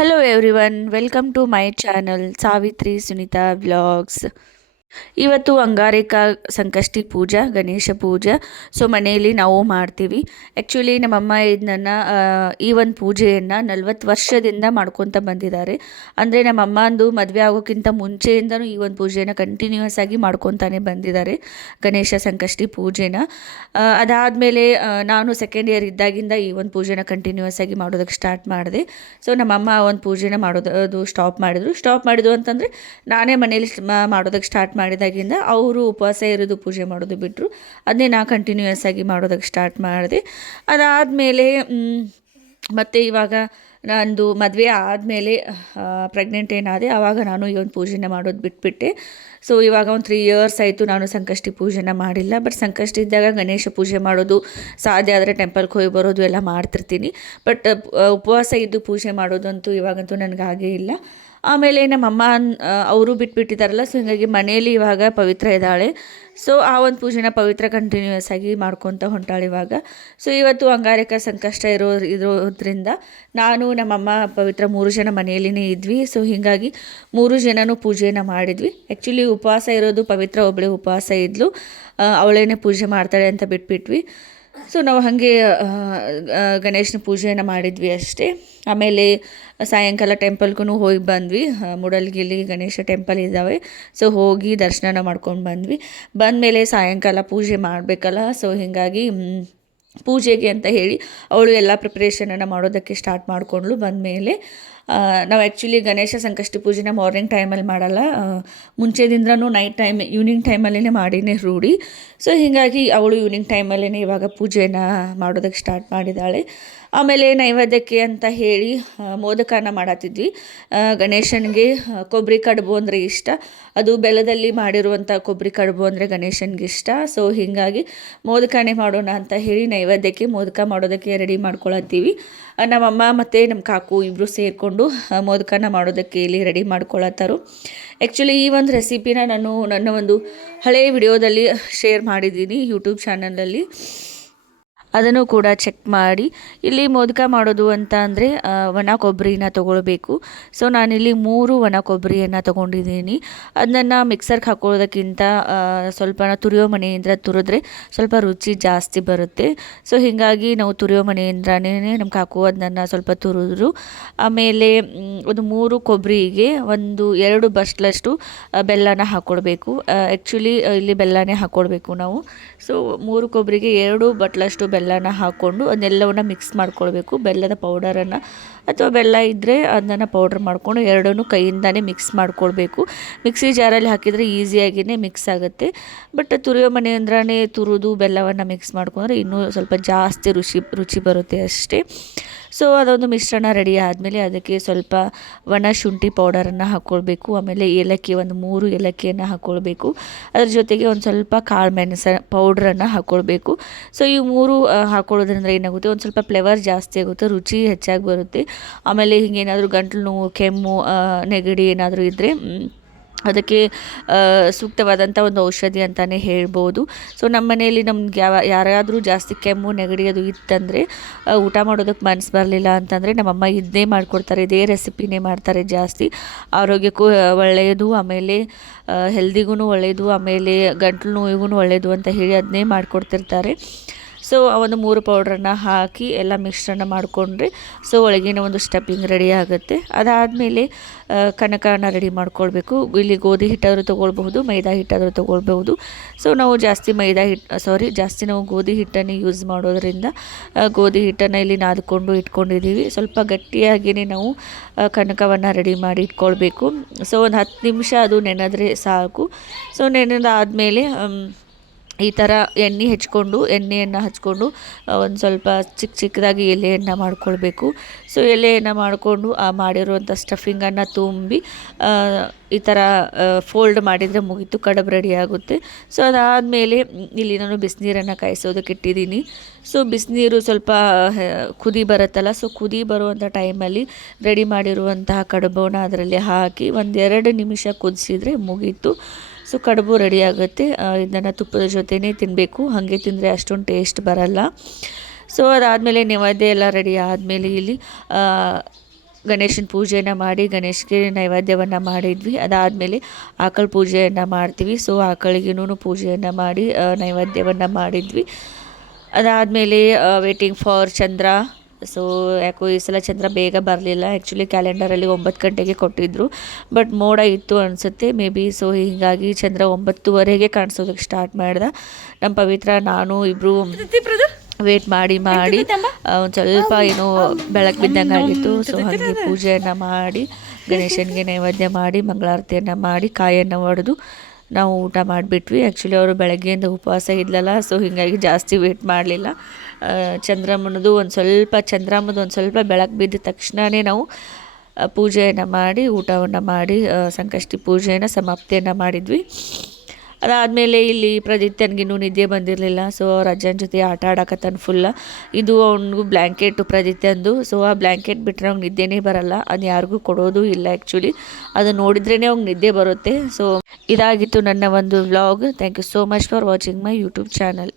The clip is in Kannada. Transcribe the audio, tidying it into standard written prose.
Hello everyone, welcome to my channel Savitri Sunita Vlogs. ಇವತ್ತು ಅಂಗಾರಿಕ ಸಂಕಷ್ಟಿ ಪೂಜಾ ಗಣೇಶ ಪೂಜಾ. ಸೊ ಮನೆಯಲ್ಲಿ ನಾವು ಮಾಡ್ತೀವಿ. ಆ್ಯಕ್ಚುಲಿ ನಮ್ಮಮ್ಮ ಇದನ್ನ ಈ ಒಂದು ಪೂಜೆಯನ್ನು 40 ವರ್ಷದಿಂದ ಮಾಡ್ಕೊತ ಬಂದಿದ್ದಾರೆ. ಅಂದರೆ ನಮ್ಮಮ್ಮ ಅಂದು ಮದುವೆ ಆಗೋಕ್ಕಿಂತ ಮುಂಚೆಯಿಂದನೂ ಈ ಒಂದು ಪೂಜೆನ ಕಂಟಿನ್ಯೂಸ್ ಆಗಿ ಮಾಡ್ಕೊತಾನೆ ಬಂದಿದ್ದಾರೆ, ಗಣೇಶ ಸಂಕಷ್ಟಿ ಪೂಜೆನ. ಅದಾದಮೇಲೆ ನಾನು ಸೆಕೆಂಡ್ ಇಯರ್ ಇದ್ದಾಗಿಂದ ಈ ಒಂದು ಪೂಜೆನ ಕಂಟಿನ್ಯೂಸ್ ಆಗಿ ಮಾಡೋದಕ್ಕೆ ಸ್ಟಾರ್ಟ್ ಮಾಡಿದೆ. ಸೊ ನಮ್ಮಮ್ಮ ಆ ಒಂದು ಪೂಜೆನ ಮಾಡೋದು ಸ್ಟಾಪ್ ಮಾಡಿದ್ರು ಅಂತಂದರೆ ನಾನೇ ಮನೇಲಿ ಮಾಡೋದಕ್ಕೆ ಸ್ಟಾರ್ಟ್ ಮಾಡಿದಾಗಿಂದ ಅವರು ಉಪವಾಸ ಇರೋದು ಪೂಜೆ ಮಾಡೋದು ಬಿಟ್ಟರು. ಅದನ್ನೇ ನಾ ಕಂಟಿನ್ಯೂಯಸ್ ಆಗಿ ಮಾಡೋದಕ್ಕೆ ಸ್ಟಾರ್ಟ್ ಮಾಡಿದೆ. ಅದಾದಮೇಲೆ ಮತ್ತು ಇವಾಗ ನಂದು ಮದುವೆ ಆದಮೇಲೆ ಪ್ರೆಗ್ನೆಂಟ್ ಏನಾದೆ, ಆವಾಗ ನಾನು ಈ ಒಂದು ಪೂಜೆನ ಮಾಡೋದು ಬಿಟ್ಬಿಟ್ಟೆ. ಸೊ ಇವಾಗ ಒಂದು 3 ಇಯರ್ಸ್ ಆಯಿತು ನಾನು ಸಂಕಷ್ಟಿ ಪೂಜೆನ ಮಾಡಿಲ್ಲ. ಬಟ್ ಸಂಕಷ್ಟಿ ಇದ್ದಾಗ ಗಣೇಶ ಪೂಜೆ ಮಾಡೋದು, ಸಾಧ್ಯ ಆದರೆ ಟೆಂಪಲ್ಗೆ ಹೋಗಿ ಬರೋದು ಎಲ್ಲ ಮಾಡ್ತಿರ್ತೀನಿ. ಬಟ್ ಉಪವಾಸ ಇದ್ದು ಪೂಜೆ ಮಾಡೋದಂತೂ ಇವಾಗಂತೂ ನನಗಾಗೇ ಇಲ್ಲ. ಆಮೇಲೆ ನಮ್ಮಮ್ಮ ಅವರು ಬಿಟ್ಬಿಟ್ಟಿದ್ದಾರಲ್ಲ, ಸೊ ಹೀಗಾಗಿ ಮನೆಯಲ್ಲಿ ಇವಾಗ ಪವಿತ್ರ ಇದ್ದಾಳೆ. ಸೊ ಆ ಒಂದು ಪೂಜೆನ ಪವಿತ್ರ ಕಂಟಿನ್ಯೂಯಸ್ ಆಗಿ ಮಾಡ್ಕೊತ ಹೊಂಟಾಳೆ ಇವಾಗ. ಸೊ ಇವತ್ತು ಅಂಗಾರಕ ಸಂಕಷ್ಟ ಇರೋದ್ರಿಂದ ನಾನು ನಮ್ಮಮ್ಮ ಪವಿತ್ರ 3 ಜನ ಮನೆಯಲ್ಲಿನೇ ಇದ್ವಿ. ಸೊ ಹೀಗಾಗಿ 3 ಜನನೂ ಪೂಜೆಯನ್ನು ಮಾಡಿದ್ವಿ. ಆ್ಯಕ್ಚುಲಿ ಉಪವಾಸ ಇರೋದು ಪವಿತ್ರ ಒಬ್ಬಳೇ ಉಪವಾಸ ಇದ್ಲು, ಅವಳೇನೇ ಪೂಜೆ ಮಾಡ್ತಾಳೆ ಅಂತ ಬಿಟ್ಬಿಟ್ವಿ. ಸೊ ನಾವು ಹಾಗೆ ಗಣೇಶನ ಪೂಜೆಯನ್ನು ಮಾಡಿದ್ವಿ ಅಷ್ಟೇ. ಆಮೇಲೆ ಸಾಯಂಕಾಲ ಟೆಂಪಲ್ಗೂ ಹೋಗಿ ಬಂದ್ವಿ. ಮೂಡಲ್ಗಿಲ್ಲಿ ಗಣೇಶ ಟೆಂಪಲ್ ಇದ್ದಾವೆ, ಸೊ ಹೋಗಿ ದರ್ಶನ ಮಾಡ್ಕೊಂಡು ಬಂದ್ವಿ. ಬಂದಮೇಲೆ ಸಾಯಂಕಾಲ ಪೂಜೆ ಮಾಡಬೇಕಲ್ಲ, ಸೊ ಹೀಗಾಗಿ ಪೂಜೆಗೆ ಅಂತ ಹೇಳಿ ಅವಳು ಎಲ್ಲ ಪ್ರಿಪ್ರೇಷನನ್ನು ಮಾಡೋದಕ್ಕೆ ಸ್ಟಾರ್ಟ್ ಮಾಡಿಕೊಂಡ್ಳು. ಬಂದಮೇಲೆ ನಾವು ಆ್ಯಕ್ಚುಲಿ ಗಣೇಶ ಸಂಕಷ್ಟಿ ಪೂಜೆನ ಮಾರ್ನಿಂಗ್ ಟೈಮಲ್ಲಿ ಮಾಡಲ್ಲ, ಮುಂಚೆದಿಂದ್ರೂ ನೈಟ್ ಟೈಮ್ ಈವ್ನಿಂಗ್ ಟೈಮಲ್ಲೇ ಮಾಡಿನೇ ರೂಢಿ. ಸೊ ಹೀಗಾಗಿ ಅವಳು ಈವ್ನಿಂಗ್ ಟೈಮಲ್ಲೇ ಇವಾಗ ಪೂಜೆನ ಮಾಡೋದಕ್ಕೆ ಸ್ಟಾರ್ಟ್ ಮಾಡಿದ್ದಾಳೆ. ಆಮೇಲೆ ನೈವೇದ್ಯಕ್ಕೆ ಅಂತ ಹೇಳಿ ಮೋದಕನ ಮಾಡತ್ತಿದ್ವಿ. ಗಣೇಶನಿಗೆ ಕೊಬ್ಬರಿ ಕಡುಬು ಅಂದರೆ ಇಷ್ಟ, ಅದು ಬೆಲ್ಲದಲ್ಲಿ ಮಾಡಿರುವಂಥ ಕೊಬ್ಬರಿ ಕಡುಬು ಅಂದರೆ ಗಣೇಶನಿಗೆ ಇಷ್ಟ. ಸೊ ಹೀಗಾಗಿ ಮೋದಕನೇ ಮಾಡೋಣ ಅಂತ ಹೇಳಿ ನೈವೇದ್ಯಕ್ಕೆ ಮೋದಕ ಮಾಡೋದಕ್ಕೆ ರೆಡಿ ಮಾಡ್ಕೊಳತ್ತೀವಿ. ನಮ್ಮಮ್ಮ ಮತ್ತು ನಮ್ಮ ಕಾಕು ಇಬ್ಬರು ಸೇರಿಕೊಂಡು ಮೋದಕನ ಮಾಡೋದಕ್ಕೆ ಇಲ್ಲಿ ರೆಡಿ ಮಾಡ್ಕೊಳತ್ತಾರು. ಆ್ಯಕ್ಚುಲಿ ಈ ಒಂದು ರೆಸಿಪಿನ ನಾನು ನನ್ನ ಒಂದು ಹಳೆಯ ವಿಡಿಯೋದಲ್ಲಿ ಶೇರ್ ಮಾಡಿದ್ದೀನಿ ಯೂಟ್ಯೂಬ್ ಚಾನಲಲ್ಲಿ, ಅದನ್ನು ಕೂಡ ಚೆಕ್ ಮಾಡಿ. ಇಲ್ಲಿ ಮೋದಕ ಮಾಡೋದು ಅಂತ ಅಂದರೆ ಒಣ ಕೊಬ್ಬರಿನ ತೊಗೊಳ್ಬೇಕು. ಸೊ ನಾನಿಲ್ಲಿ 3 ಒಣ ಕೊಬ್ಬರಿಯನ್ನು ತೊಗೊಂಡಿದ್ದೀನಿ. ಅದನ್ನು ಮಿಕ್ಸರ್ಗೆ ಹಾಕೊಳ್ಳೋದಕ್ಕಿಂತ ಸ್ವಲ್ಪ ತುರಿಯೋ ಮನೆಯಿಂದ ತುರಿದ್ರೆ ಸ್ವಲ್ಪ ರುಚಿ ಜಾಸ್ತಿ ಬರುತ್ತೆ. ಸೊ ಹೀಗಾಗಿ ನಾವು ತುರಿಯೋ ಮನೆಯಿಂದನೇ ನಮ್ಮ ಕಾಕು ಅದನ್ನು ಸ್ವಲ್ಪ ತುರಿದ್ರು. ಆಮೇಲೆ ಒಂದು 3 ಕೊಬ್ಬರಿಗೆ 2 ಬಸ್ಲಷ್ಟು ಬೆಲ್ಲನ ಹಾಕ್ಕೊಳ್ಬೇಕು. ಆ್ಯಕ್ಚುಲಿ ಇಲ್ಲಿ ಬೆಲ್ಲನೇ ಹಾಕ್ಕೊಳ್ಬೇಕು ನಾವು. ಸೊ 3 ಕೊಬ್ಬರಿಗೆ 2 ಬಟ್ಲಷ್ಟು ಬೆಲ್ಲನ ಹಾಕ್ಕೊಂಡು ಅದನ್ನೆಲ್ಲವನ್ನು ಮಿಕ್ಸ್ ಮಾಡ್ಕೊಳ್ಬೇಕು. ಬೆಲ್ಲದ ಪೌಡರನ್ನು ಅಥವಾ ಬೆಲ್ಲ ಇದ್ದರೆ ಅದನ್ನು ಪೌಡ್ರ್ ಮಾಡಿಕೊಂಡು ಎರಡನ್ನೂ ಕೈಯಿಂದನೇ ಮಿಕ್ಸ್ ಮಾಡ್ಕೊಳ್ಬೇಕು. ಮಿಕ್ಸಿ ಜಾರಲ್ಲಿ ಹಾಕಿದರೆ ಈಸಿಯಾಗಿಯೇ ಮಿಕ್ಸ್ ಆಗುತ್ತೆ. ಬಟ್ ತುರಿಯೋ ಮನೆ ಅಂದ್ರೇ ತುರಿದು ಬೆಲ್ಲವನ್ನು ಮಿಕ್ಸ್ ಮಾಡ್ಕೊಂಡ್ರೆ ಇನ್ನೂ ಸ್ವಲ್ಪ ಜಾಸ್ತಿ ರುಚಿ ಬರುತ್ತೆ ಅಷ್ಟೇ. ಸೊ ಅದೊಂದು ಮಿಶ್ರಣ ರೆಡಿ ಆದಮೇಲೆ ಅದಕ್ಕೆ ಸ್ವಲ್ಪ ಒಣ ಶುಂಠಿ ಪೌಡರನ್ನು ಹಾಕ್ಕೊಳ್ಬೇಕು. ಆಮೇಲೆ ಏಲಕ್ಕಿ 3 ಏಲಕ್ಕಿಯನ್ನು ಹಾಕ್ಕೊಳ್ಬೇಕು. ಅದ್ರ ಜೊತೆಗೆ ಒಂದು ಸ್ವಲ್ಪ ಕಾಳು ಮೆಣಸು ಪೌಡ್ರನ್ನು ಹಾಕ್ಕೊಳ್ಬೇಕು. ಸೊ ಈ 3 ಹಾಕ್ಕೊಳ್ಳೋದ್ರಿಂದ ಏನಾಗುತ್ತೆ, ಒಂದು ಸ್ವಲ್ಪ ಫ್ಲೇವರ್ ಜಾಸ್ತಿ ಆಗುತ್ತೆ, ರುಚಿ ಹೆಚ್ಚಾಗಿ ಬರುತ್ತೆ. ಆಮೇಲೆ ಹಿಂಗೇನಾದರೂ ಗಂಟಲು ನೋವು, ಕೆಮ್ಮು, ನೆಗಡಿ ಏನಾದರೂ ಇದ್ದರೆ ಅದಕ್ಕೆ ಸೂಕ್ತವಾದಂಥ ಒಂದು ಔಷಧಿ ಅಂತಲೇ ಹೇಳ್ಬೋದು. ಸೊ ನಮ್ಮ ಮನೆಯಲ್ಲಿ ನಮ್ಗೆ ಯಾರಾದರೂ ಜಾಸ್ತಿ ಕೆಮ್ಮು ನೆಗಡಿ ಅದು ಇತ್ತಂದರೆ, ಊಟ ಮಾಡೋದಕ್ಕೆ ಮನಸ್ಸು ಬರಲಿಲ್ಲ ಅಂತಂದರೆ ನಮ್ಮಮ್ಮ ಇದನ್ನೇ ಮಾಡಿಕೊಡ್ತಾರೆ. ಇದೇ ರೆಸಿಪಿನೇ ಮಾಡ್ತಾರೆ ಜಾಸ್ತಿ. ಆರೋಗ್ಯಕ್ಕೂ ಒಳ್ಳೆಯದು, ಆಮೇಲೆ ಹೆಲ್ದಿಗೂ ಒಳ್ಳೆಯದು, ಆಮೇಲೆ ಗಂಟಲು ನೋವಿಗೂ ಒಳ್ಳೆಯದು ಅಂತ ಹೇಳಿ ಅದನ್ನೇ ಮಾಡಿಕೊಡ್ತಿರ್ತಾರೆ. ಸೊ ಆ ಒಂದು 3 ಪೌಡ್ರನ್ನು ಹಾಕಿ ಎಲ್ಲ ಮಿಶ್ರಣ ಮಾಡಿಕೊಂಡ್ರೆ ಸೊ ಒಳಗಿನ ಒಂದು ಸ್ಟಫಿಂಗ್ ರೆಡಿ ಆಗುತ್ತೆ. ಅದಾದಮೇಲೆ ಕನಕನ ರೆಡಿ ಮಾಡ್ಕೊಳ್ಬೇಕು. ಇಲ್ಲಿ ಗೋಧಿ ಹಿಟ್ಟಾದರೂ ತೊಗೊಳ್ಬಹುದು, ಮೈದಾ ಹಿಟ್ಟಾದರೂ ತೊಗೊಳ್ಬಹುದು. ಸೊ ನಾವು ಜಾಸ್ತಿ ನಾವು ಗೋಧಿ ಹಿಟ್ಟನ್ನು ಯೂಸ್ ಮಾಡೋದ್ರಿಂದ ಗೋಧಿ ಹಿಟ್ಟನ್ನು ಇಲ್ಲಿ ನಾದಿಕೊಂಡು ಇಟ್ಕೊಂಡಿದ್ದೀವಿ. ಸ್ವಲ್ಪ ಗಟ್ಟಿಯಾಗಿಯೇ ನಾವು ಕನಕವನ್ನು ರೆಡಿ ಮಾಡಿ ಇಟ್ಕೊಳ್ಬೇಕು. ಸೊ ಒಂದು 10 ನಿಮಿಷ ಅದು ನೆನೆದ್ರೆ ಸಾಕು. ಸೊ ನೆನೆದಾದಮೇಲೆ ಈ ಥರ ಎಣ್ಣೆಯನ್ನು ಹಚ್ಕೊಂಡು ಒಂದು ಸ್ವಲ್ಪ ಚಿಕ್ಕದಾಗಿ ಎಲೆಯನ್ನು ಮಾಡ್ಕೊಳ್ಬೇಕು. ಸೊ ಎಲೆಯನ್ನು ಮಾಡಿಕೊಂಡು ಆ ಮಾಡಿರುವಂಥ ಸ್ಟಫಿಂಗನ್ನು ತುಂಬಿ ಈ ಥರ ಫೋಲ್ಡ್ ಮಾಡಿದರೆ ಮುಗೀತು, ಕಡುಬು ರೆಡಿ ಆಗುತ್ತೆ. ಸೊ ಅದಾದಮೇಲೆ ಇಲ್ಲಿ ನಾನು ಬಿಸಿನೀರನ್ನು ಕಾಯಿಸೋದಕ್ಕೆ ಇಟ್ಟಿದ್ದೀನಿ. ಸೊ ಬಿಸಿನೀರು ಸ್ವಲ್ಪ ಕುದಿ ಬರುತ್ತಲ್ಲ, ಸೊ ಕುದಿ ಬರುವಂಥ ಟೈಮಲ್ಲಿ ರೆಡಿ ಮಾಡಿರುವಂತಹ ಕಡುಬನ್ನು ಅದರಲ್ಲಿ ಹಾಕಿ 1-2 ನಿಮಿಷ ಕುದಿಸಿದರೆ ಮುಗೀತು. ಸೊ ಕಡುಬು ರೆಡಿ ಆಗುತ್ತೆ. ಇದನ್ನು ತುಪ್ಪದ ಜೊತೆನೇ ತಿನ್ನಬೇಕು, ಹಾಗೆ ತಿಂದರೆ ಅಷ್ಟೊಂದು ಟೇಸ್ಟ್ ಬರಲ್ಲ. ಸೊ ಅದಾದಮೇಲೆ ನೈವೇದ್ಯ ಎಲ್ಲ ರೆಡಿ ಆದಮೇಲೆ ಇಲ್ಲಿ ಗಣೇಶನ ಪೂಜೆಯನ್ನು ಮಾಡಿ ಗಣೇಶ್ಗೆ ನೈವೇದ್ಯವನ್ನು ಮಾಡಿದ್ವಿ. ಅದಾದಮೇಲೆ ಆಕಳ ಪೂಜೆಯನ್ನು ಮಾಡ್ತೀವಿ. ಸೊ ಆಕಳಿಗೂ ಪೂಜೆಯನ್ನು ಮಾಡಿ ನೈವೇದ್ಯವನ್ನು ಮಾಡಿದ್ವಿ. ಅದಾದಮೇಲೆ ವೇಟಿಂಗ್ ಫಾರ್ ಚಂದ್ರ. ಸೊ ಯಾಕೋ ಈ ಸಲ ಚಂದ್ರ ಬೇಗ ಬರಲಿಲ್ಲ. ಆ್ಯಕ್ಚುಲಿ ಕ್ಯಾಲೆಂಡರಲ್ಲಿ 9 ಗಂಟೆಗೆ ಕೊಟ್ಟಿದ್ದರು, ಬಟ್ ಮೋಡ ಇತ್ತು ಅನಿಸುತ್ತೆ ಮೇ ಬಿ. ಸೊ ಹೀಗಾಗಿ ಚಂದ್ರ 9:30ಗೆ ಕಾಣಿಸೋದಕ್ಕೆ ಸ್ಟಾರ್ಟ್ ಮಾಡ್ದೆ. ನಮ್ಮ ಪವಿತ್ರ ನಾನು ಇಬ್ಬರು ವೇಟ್ ಮಾಡಿ ಒಂದು ಸ್ವಲ್ಪ ಏನೋ ಬೆಳಕು ಬಿದ್ದಂಗೆ ಆಗಿತ್ತು. ಸೊ ಹಾಗೆ ಪೂಜೆಯನ್ನು ಮಾಡಿ ಗಣೇಶನಿಗೆ ನೈವೇದ್ಯ ಮಾಡಿ ಮಂಗಳಾರತಿಯನ್ನು ಮಾಡಿ ಕಾಯನ್ನು ಒಡೆದು ನಾವು ಊಟ ಮಾಡಿಬಿಟ್ವಿ. ಆ್ಯಕ್ಚುಲಿ ಅವರು ಬೆಳಗ್ಗೆಯಿಂದ ಉಪವಾಸ ಇದ್ಲಲ್ಲ, ಸೊ ಹೀಗಾಗಿ ಜಾಸ್ತಿ ವೇಟ್ ಮಾಡಲಿಲ್ಲ. ಚಂದ್ರಮ್ಮನದು ಒಂದು ಸ್ವಲ್ಪ ಬೆಳಕು ಬಿದ್ದ ತಕ್ಷಣವೇ ನಾವು ಪೂಜೆಯನ್ನು ಮಾಡಿ ಊಟವನ್ನು ಮಾಡಿ ಸಂಕಷ್ಟಿ ಪೂಜೆಯನ್ನು ಸಮಾಪ್ತಿಯನ್ನು ಮಾಡಿದ್ವಿ. ಅದಾದಮೇಲೆ ಇಲ್ಲಿ ಪ್ರದಿತ್ಯನಿಗಿನ್ನೂ ನಿದ್ದೆ ಬಂದಿರಲಿಲ್ಲ. ಸೊ ಅವ್ರ ಅಜ್ಜನ ಜೊತೆ ಆಟ ಆಡಕತ್ತಾನ ಫುಲ್ಲ. ಇದು ಅವನಿಗೂ ಬ್ಲ್ಯಾಂಕೆಟು ಪ್ರದಿತ್ಯಂದು. ಸೊ ಆ ಬ್ಲ್ಯಾಂಕೆಟ್ ಬಿಟ್ಟರೆ ಅವ್ನಿಗೆ ನಿದ್ದೆನೇ ಬರಲ್ಲ. ಅದು ಯಾರಿಗೂ ಕೊಡೋದು ಇಲ್ಲ ಆ್ಯಕ್ಚುಲಿ. ಅದು ನೋಡಿದ್ರೇ ಅವ್ನಿಗೆ ನಿದ್ದೆ ಬರುತ್ತೆ. ಸೊ ಇದಾಗಿತ್ತು ನನ್ನ ಒಂದು vlog. Thank you so much for watching my YouTube channel.